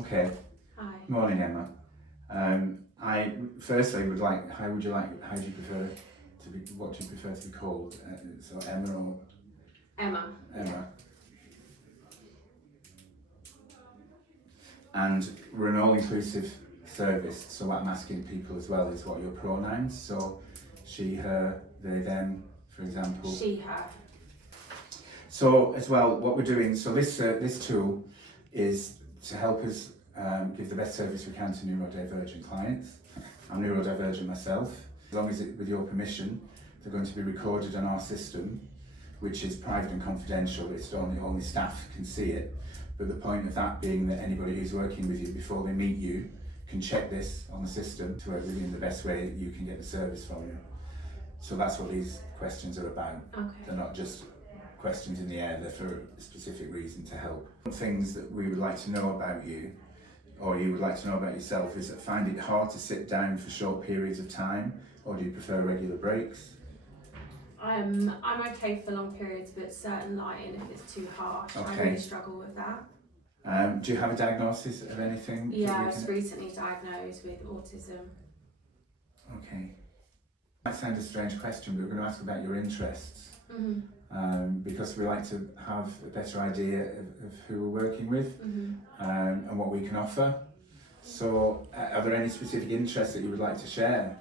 Okay. Hi. Morning, Emma. I firstly would like. How do you prefer to be? What do you prefer to be called? So Emma or Emma. Emma? Yeah. And we're an all-inclusive service. So what I'm asking people as well is what are your pronouns. So she, her, they, them, for example. She, her. So as well, what we're doing. So this tool is to help us give the best service we can to neurodivergent clients. I'm neurodivergent myself. As long as with your permission, they're going to be recorded on our system, which is private and confidential. It's only staff can see it. But the point of that being that anybody who's working with you before they meet you can check this on the system to work with you in the best way that you can get the service from you. So that's what these questions are about. Okay. They're not just questions in the air, they're for a specific reason to help. Things that we would like to know about you, or you would like to know about yourself, is that find it hard to sit down for short periods of time, or do you prefer regular breaks? I'm okay for long periods, but certain lighting, if it's too harsh, Okay. I really struggle with that. Do you have a diagnosis of anything? Yeah, I was recently diagnosed with autism. Okay. Might sound a strange question, but we're going to ask about your interests. Mm-hmm. Because we like to have a better idea of who we're working with, Mm-hmm. and what we can offer. So, are there any specific interests that you would like to share?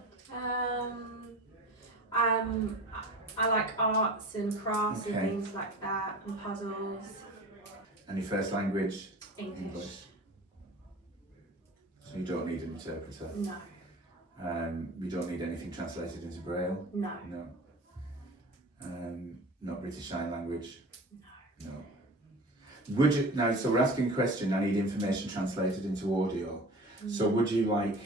I like arts and crafts Okay. and things like that, and puzzles. And your first language? English. So you don't need an interpreter? No. You don't need anything translated into Braille? No. No. Not British Sign Language? No. No. Would you, now, so we're asking a question, I need information translated into audio. Mm-hmm. So would you like,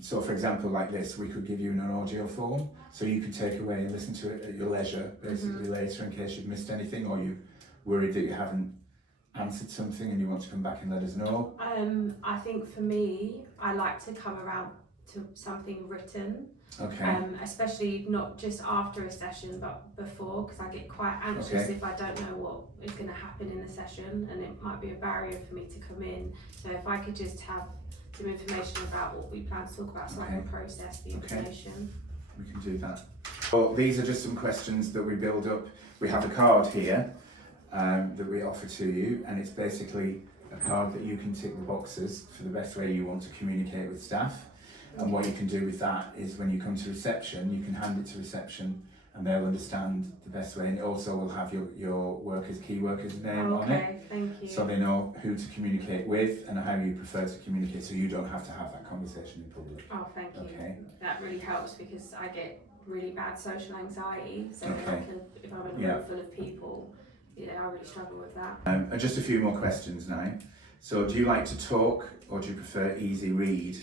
so for example like this, we could give you an audio form, so you could take away and listen to it at your leisure, basically later in case you've missed anything, or you're worried that you haven't answered something and you want to come back and let us know? I think for me, I like to come around to something written. Okay. Especially not just after a session but before, because I get quite anxious if I don't know what is going to happen in the session, and it might be a barrier for me to come in. So if I could just have some information about what we plan to talk about, so I can process the information. We can do that. Well, these are just some questions that we build up. We have a card here that we offer to you, and it's basically a card that you can tick the boxes for the best way you want to communicate with staff. And what you can do with that is when you come to reception, you can hand it to reception and they'll understand the best way. And it also will have your key worker's name on it. Okay, thank you. So they know who to communicate with and how you prefer to communicate, so you don't have to have that conversation in public. Oh, thank you. Okay. That really helps because I get really bad social anxiety. So if I'm in a room full of people, I really struggle with that. And just a few more questions now. So do you like to talk or do you prefer easy read?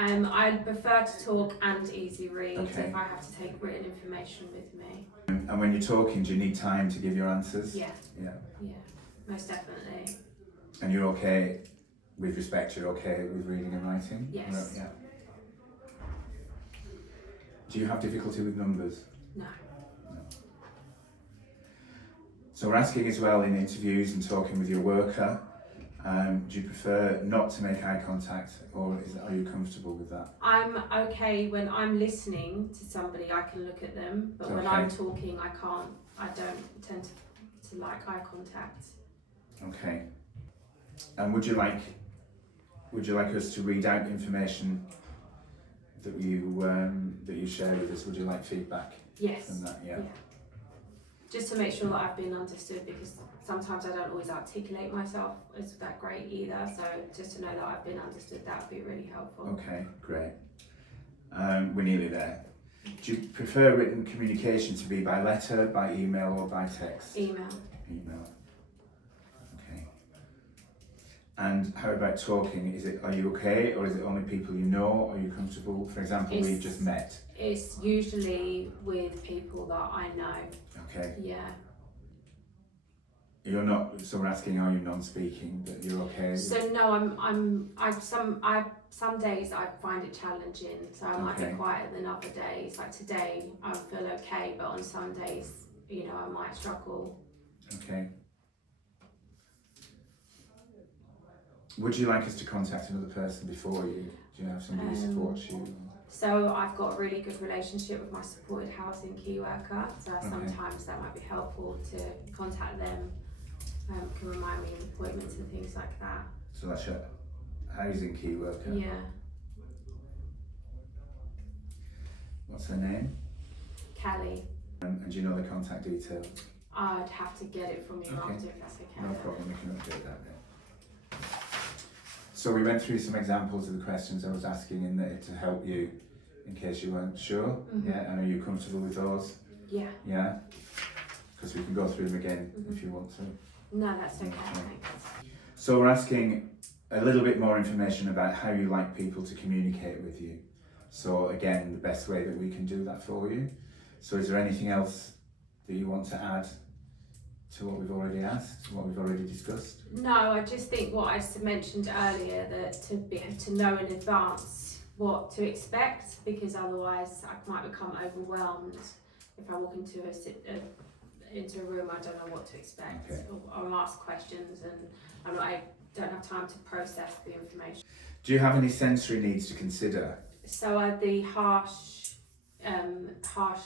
I prefer to talk and easy read Okay. if I have to take written information with me. And when you're talking, do you need time to give your answers? Yeah. Yeah. Yeah, most definitely. And you're okay, with respect, you're okay with reading and writing? Yes. Yeah. Do you have difficulty with numbers? No. So we're asking as well in interviews and talking with your worker, do you prefer not to make eye contact, or are you comfortable with that? I'm okay when I'm listening to somebody, I can look at them, but when I'm talking, I don't tend to like eye contact. Okay. And would you like us to read out information that you share with us? Would you like feedback? Yes. From that? Yeah. Just to make sure that I've been understood, because sometimes I don't always articulate myself as that great either. So just to know that I've been understood, that would be really helpful. Okay, great. We're nearly there. Do you prefer written communication to be by letter, by email, or by text? Email. Okay. And how about talking? Are you okay, or is it only people you know? Are you comfortable? For example, we've just met. It's usually with people that I know. Okay. Yeah. You're not. So we're asking, are you non-speaking? But you're okay. So no, some days I find it challenging. So I might be quieter than other days. Like today, I feel okay, but on some days, I might struggle. Okay. Would you like us to contact another person before you? Do you have somebody who supports you? So I've got a really good relationship with my supported housing key worker, so sometimes that might be helpful to contact them, can remind me of appointments and things like that. So that's your housing key worker? Yeah. What's her name? Callie. And do you know the contact details? I'd have to get it from you after, if that's okay. No problem, we can update that bit. So we went through some examples of the questions I was asking in there to help you in case you weren't sure. Yeah, and are you comfortable with those? Yeah. Yeah? Because we can go through them again if you want to. No, that's okay, thanks. So we're asking a little bit more information about how you like people to communicate with you. So again, the best way that we can do that for you. So is there anything else that you want to add to what we've already asked, what we've already discussed? No, I just think what I mentioned earlier, that to know in advance what to expect, because otherwise I might become overwhelmed if I walk into a room I don't know what to expect, or I'm asked questions and I don't have time to process the information. Do you have any sensory needs to consider? So the harsh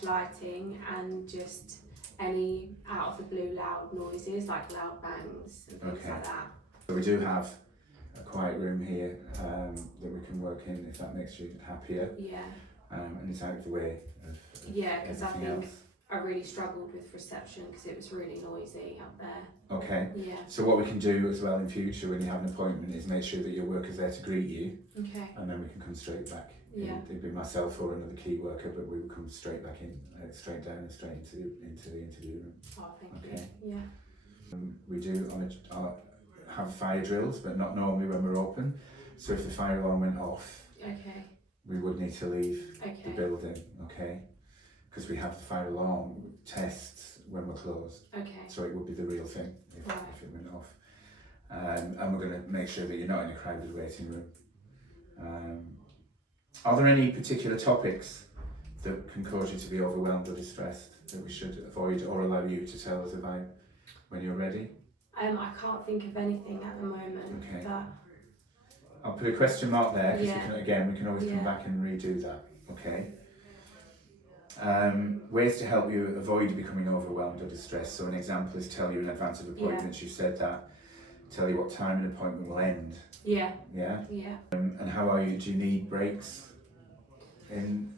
lighting and just any out of the blue loud noises like loud bangs and things like that. So we do have a quiet room here that we can work in if that makes you happier. Yeah. And it's out of the way of because I think else. I really struggled with reception because it was really noisy up there. Okay. Yeah. So what we can do as well in future when you have an appointment is make sure that your worker's there to greet you. Okay. And then we can come straight back. Yeah. It'd be myself or another key worker, but we would come straight back in, straight down and straight into the interview room. Oh, thank you. Yeah. We do have fire drills, but not normally when we're open. So if the fire alarm went off, we would need to leave the building, because we have the fire alarm tests when we're closed. So it would be the real thing if it went off. And we're going to make sure that you're not in a crowded waiting room. Are there any particular topics that can cause you to be overwhelmed or distressed that we should avoid or allow you to tell us about when you're ready? I can't think of anything at the moment. Okay. But I'll put a question mark there because we can always come back and redo that. Okay. Ways to help you avoid becoming overwhelmed or distressed. So an example is tell you in advance of appointments. You said that. Tell you what time an appointment will end. Yeah. And how are you? Do you need breaks?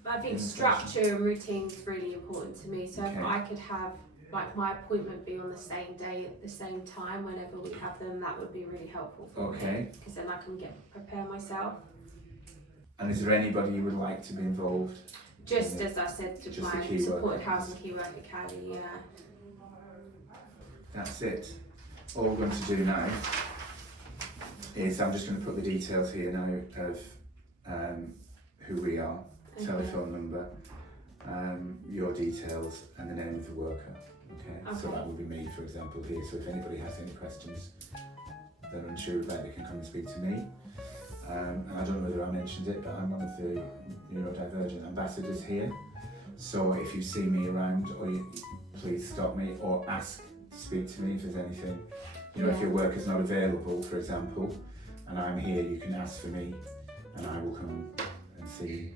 I think structure and routine is really important to me. So if I could have like my appointment be on the same day at the same time whenever we have them, that would be really helpful for me. Because then I can prepare myself. And is there anybody you would like to be involved? Just as I said to my supported housing key worker, Callie. That's it. All we're going to do now is I'm just going to put the details here now of who we are, telephone number, your details and the name of the worker. Okay. So that will be me, for example, here. So if anybody has any questions they're unsure about, they can come and speak to me. And I don't know whether I mentioned it, but I'm one of the neurodivergent ambassadors here. So if you see me around, please stop me or ask to speak to me if there's anything. If your worker's not available, for example, and I'm here, you can ask for me and I will come and see you.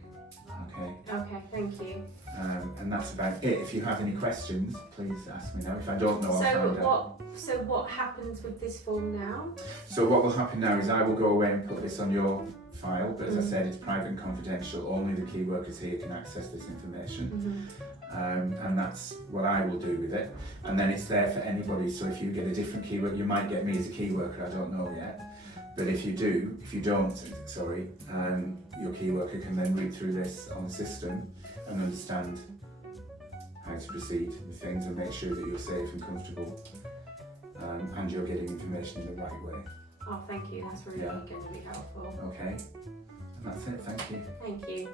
Okay, thank you. And that's about it. If you have any questions, please ask me now. If I don't know, I'll find out. So what happens with this form now? So what will happen now is I will go away and put this on your file, but as I said, it's private and confidential. Only the key workers here can access this information. And that's what I will do with it. And then it's there for anybody. So if you get a different key worker, you might get me as a key worker, I don't know yet. But if you don't, your key worker can then read through this on the system and understand how to proceed with things and make sure that you're safe and comfortable and you're getting information in the right way. Oh, thank you. That's really going to be helpful. Okay. And that's it. Thank you. Thank you.